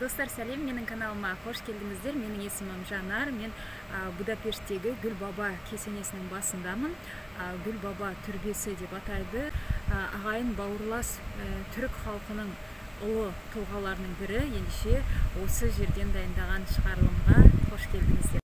Достар, сәлем, менің каналыма қош келдіңіздер. Менің есімім Жанар. Мен Будапешттегі Гүл Баба кесенесінің басындамын. Гүл Баба түрбесі деп атайды. Ағайын бауырлас түрік халқының ұлы тұлғаларының бірі. Ендеше осы жерден дайындаған шығарылымға қош келдіңіздер.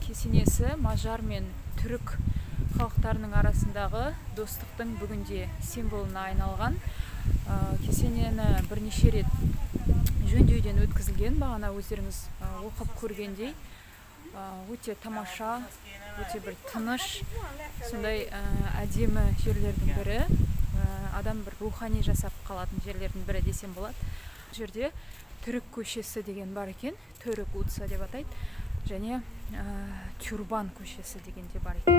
Кесенесі мажар мен түрік халықтарының арасындағы достықтың бүгінде символына айналған. Кесенені бірнеше рет жөндеуден өткізілген, бағана өздеріңіз оқып көргендей. Өте тамаша, өте бір тыныш, сондай әдемі жерлердің бірі, адам бір рухани жасап қалатын жерлердің бірі десем болады. Жерде түрік көшесі деген бар екен, түрік утса деп атайды. Және Тюрбан көшесі деген де бар екен.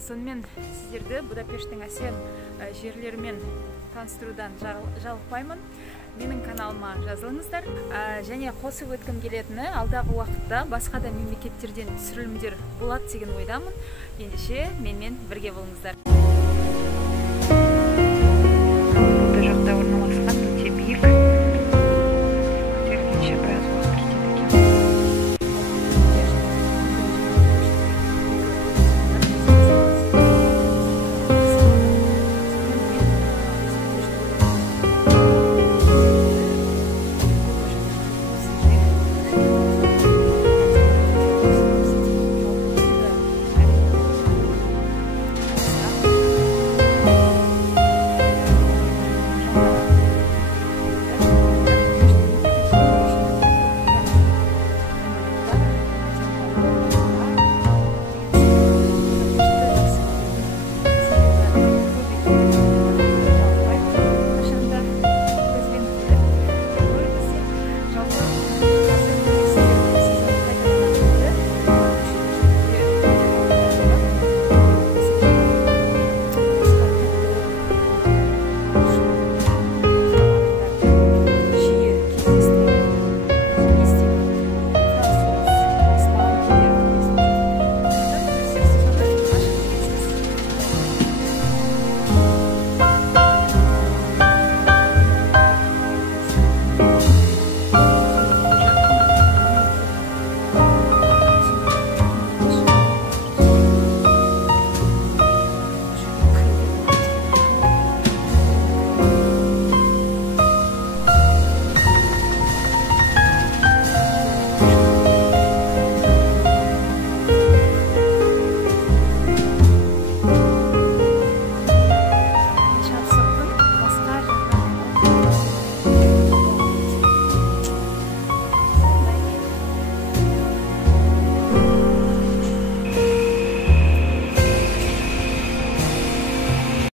Сонымен сіздерді Будапешттің әсем жерлерімен таныстырудан жалықпаймын. Менің каналыма жазылыңыздар. Және қосып өткім келетіні, алдағы уақытта басқа да мемлекеттерден түсірілімдер болады деген ойдамын. Ендеше менімен бірге болыңыздар. Бұл жақта орналасқан